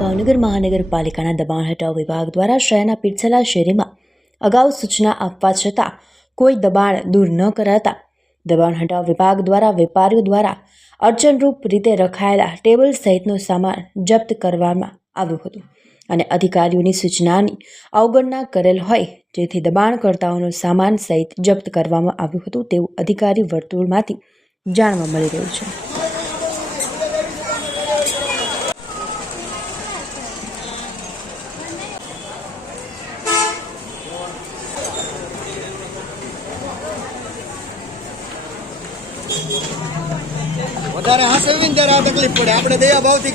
ભાવનગર મહાનગરપાલિકાના દબાણ હટાવ વિભાગ દ્વારા શહેરના પીરસલા શેરીમાં અગાઉ સૂચના આપવા છતાં કોઈ દબાણ દૂર ન કરાતા દબાણ હટાવ વિભાગ દ્વારા વેપારીઓ દ્વારા અડચણરૂપ રીતે રખાયેલા ટેબલ સહિતનો સામાન જપ્ત કરવામાં આવ્યું હતું અને અધિકારીઓની સૂચનાની અવગણના કરેલ હોય જેથી દબાણકર્તાઓનો સામાન સહિત જપ્ત કરવામાં આવ્યું હતું તેવું અધિકારી વર્તુળમાંથી જાણવા મળી રહ્યું છે. વધારે હાસવીને ત્યારે આ તકલીફ પડે. આપણે દયા ભાવથી